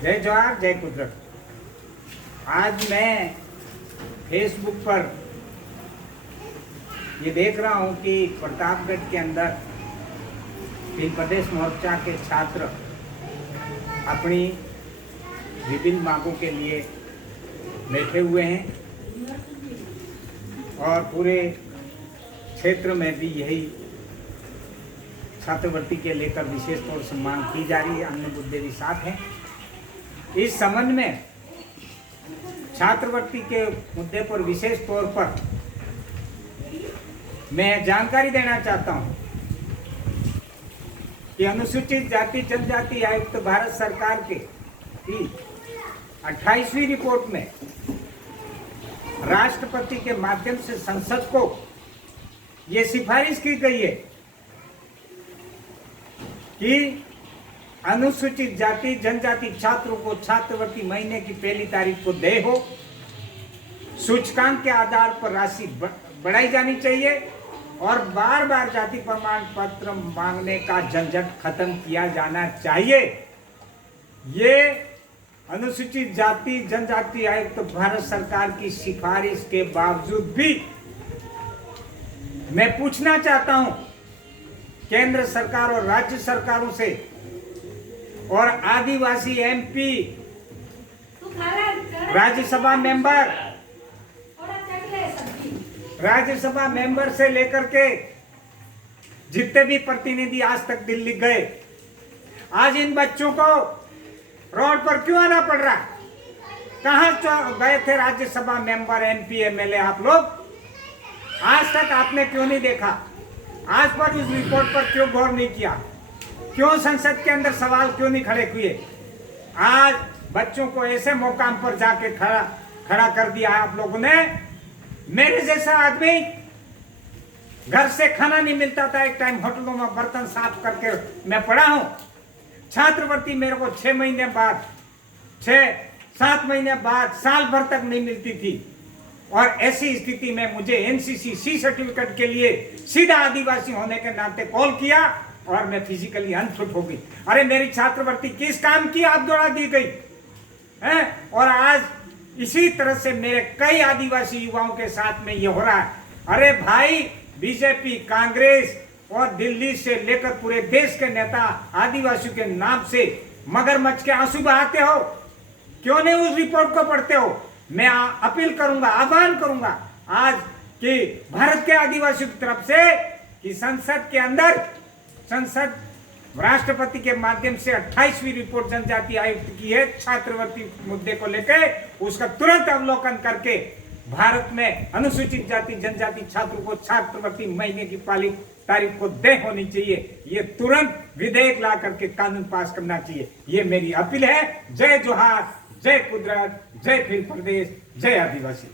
जय जोहार, जय कुदरत। आज मैं फेसबुक पर ये देख रहा हूँ कि प्रतापगढ़ के अंदर तीन प्रदेश मोर्चा के छात्र अपनी विभिन्न मांगों के लिए बैठे हुए हैं और पूरे क्षेत्र में भी यही छात्रवृत्ति के लेकर विशेष तौर से मांग की जा रही है। अन्य मुद्दे भी साथ हैं। इस संबंध में छात्रवृत्ति के मुद्दे पर विशेष तौर पर मैं जानकारी देना चाहता हूं कि अनुसूचित जाति जनजाति आयुक्त भारत सरकार के 28वीं रिपोर्ट में राष्ट्रपति के माध्यम से संसद को ये सिफारिश की गई है कि अनुसूचित जाति जनजाति छात्रों को छात्रवृत्ति महीने की पहली तारीख को देय हो। सूचकांक के आधार पर राशि बढ़ाई जानी चाहिए और बार बार जाति प्रमाण पत्र मांगने का झंझट खत्म किया जाना चाहिए। ये अनुसूचित जाति जनजाति आयुक्त भारत सरकार की सिफारिश के बावजूद भी मैं पूछना चाहता हूं केंद्र सरकार और राज्य सरकारों से और आदिवासी एमपी राज्यसभा मेंबर से लेकर के जितने भी प्रतिनिधि आज तक दिल्ली गए, आज इन बच्चों को रोड पर क्यों आना पड़ रहा? कहां गए थे राज्यसभा मेंबर एमपी एमएलए? आप लोग आज तक आपने क्यों नहीं देखा? आज पर उस रिपोर्ट पर क्यों गौर नहीं किया? क्यों संसद के अंदर सवाल क्यों नहीं खड़े किए? आज बच्चों को ऐसे मुकाम पर जाके खड़ा कर दिया है आप लोगों ने। मेरे जैसा आदमी घर से खाना नहीं मिलता था, एक टाइम होटलों में बर्तन साफ करके मैं पड़ा हूं। छात्रवृत्ति मेरे को 6 महीने बाद 6-7 महीने बाद साल भर तक नहीं मिलती थी और ऐसी स्थिति में मुझे एनसीसी सी सर्टिफिकेट के लिए सीधा आदिवासी होने के नाते कॉल किया और मैं फिजिकली अनफिट हो गई। अरे मेरी छात्रवृत्ति किस काम की आप दौड़ा दी गई है? और आज इसी तरह से मेरे कई आदिवासी युवाओं के साथ में ये हो रहा है। अरे भाई, बीजेपी कांग्रेस और दिल्ली से लेकर पूरे देश के नेता आदिवासियों के नाम से मगरमच्छ के आंसू बहाते हो, क्यों नहीं उस रिपोर्ट को पढ़ते हो? मैं अपील करूंगा, आह्वान करूंगा आज कि भारत के आदिवासियों की तरफ से कि संसद के अंदर संसद राष्ट्रपति के माध्यम से 28वीं रिपोर्ट जनजाति आयुक्त की है छात्रवृत्ति मुद्दे को लेकर, उसका तुरंत अवलोकन करके भारत में अनुसूचित जाति जनजाति छात्रों को छात्रवृत्ति महीने की पहली तारीख को देय होनी चाहिए। ये तुरंत विधेयक ला करके कानून पास करना चाहिए। ये मेरी अपील है। जय जोहार, जय कुदरत, जय फिर प्रदेश, जय आदिवासी।